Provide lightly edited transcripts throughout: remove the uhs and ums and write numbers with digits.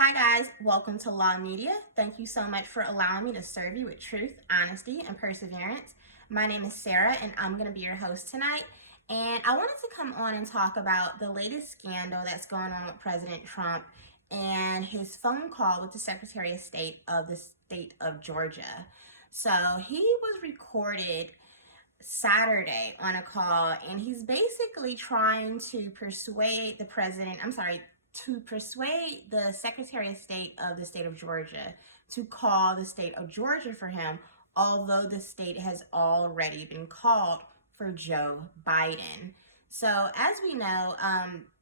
Hi guys, welcome to Law Media. Thank you so much for allowing me to serve you with truth, honesty, and perseverance. My name is Sarah and I'm going to be your host tonight. And I wanted to come on and talk about the latest scandal that's going on with President Trump and his phone call with the Secretary of State of the state of Georgia. So he was recorded Saturday on a call, and he's basically trying to persuade the president, to persuade the Secretary of State of the state of Georgia to call the state of Georgia for him, although the state has already been called for Joe Biden. So, as we know,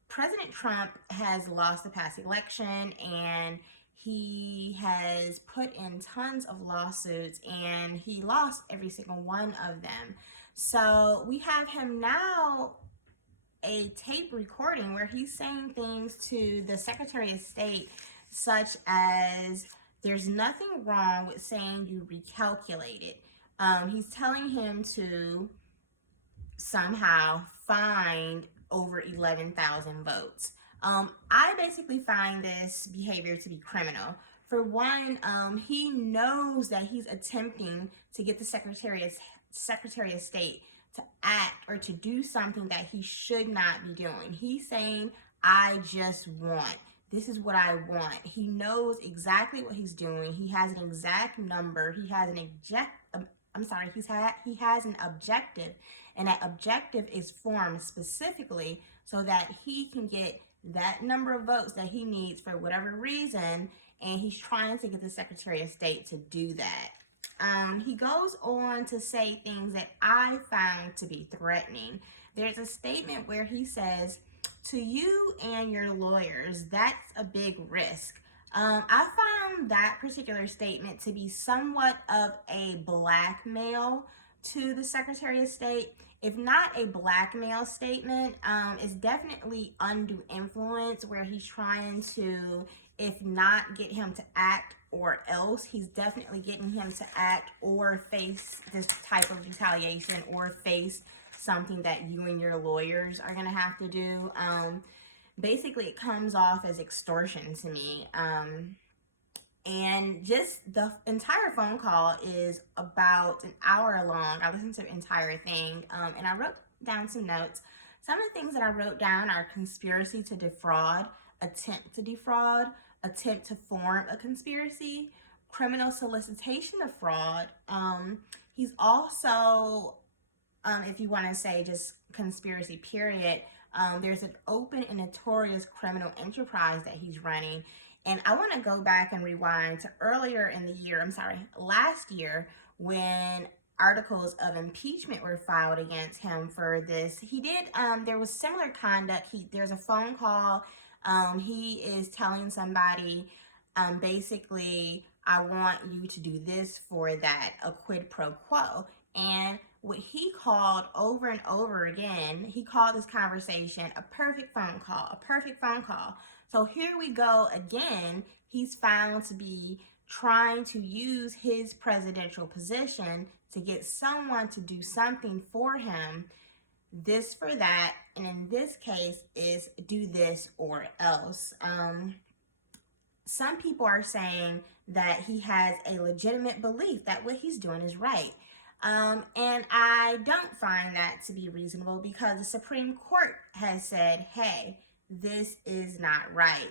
President Trump has lost the past election, and he has put in tons of lawsuits and he lost every single one of them. So we have him now a tape recording where he's saying things to the Secretary of State, such as there's nothing wrong with saying you recalculated. He's telling him to somehow find over 11,000 votes. I basically find this behavior to be criminal. For one, he knows that he's attempting to get the Secretary of State to act or to do something that he should not be doing. He's saying, I just want. This is what I want. He knows exactly what he's doing. He has an exact number. He has an he has an objective, and that objective is formed specifically so that he can get that number of votes that he needs for whatever reason, and he's trying to get the Secretary of State to do that. He goes on to say things that I found to be threatening. There's a statement where he says, to you and your lawyers, that's a big risk. I found that particular statement to be somewhat of a blackmail to the Secretary of State. If not a blackmail statement, it's definitely undue influence where he's trying to, if not get him to act or else, he's definitely getting him to act or face this type of retaliation or face something that you and your lawyers are going to have to do. Basically, it comes off as extortion to me. And just the entire phone call is about an hour long. I listened to the entire thing, and I wrote down some notes. Some of the things that I wrote down are conspiracy to defraud, attempt to defraud, attempt to form a conspiracy, criminal solicitation of fraud. He's also, if you want to say just conspiracy period, there's an open and notorious criminal enterprise that he's running. And I want to go back and rewind to earlier in the year, last year, when articles of impeachment were filed against him for this. He did, there was similar conduct. There's a phone call. He is telling somebody, basically, I want you to do this for that, a quid pro quo. And what he called over and over again, he called this conversation a perfect phone call, a perfect phone call. So here we go again. He's found to be trying to use his presidential position to get someone to do something for him, this for that, and in this case is do this or else. Some people are saying that he has a legitimate belief that what he's doing is right. And I don't find that to be reasonable because the Supreme Court has said, hey, this is not right.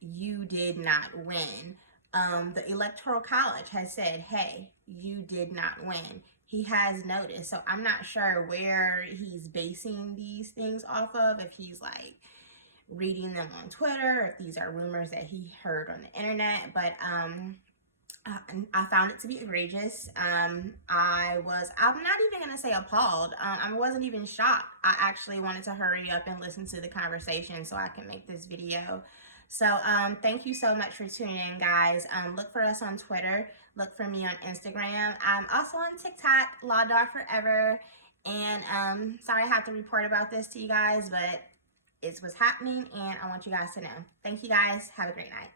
You did not win. The Electoral College has said, hey, you did not win. He has noticed. So I'm not sure where he's basing these things off of, if he's like reading them on Twitter, if these are rumors that he heard on the internet, but I found it to be egregious. I'm not even going to say appalled. I wasn't even shocked. I actually wanted to hurry up and listen to the conversation so I can make this video. So thank you so much for tuning in, guys. Look for us on Twitter. Look for me on Instagram. I'm also on TikTok, Law Dog Forever. And sorry I have to report about this to you guys, but it's what's happening and I want you guys to know. Thank you guys. Have a great night.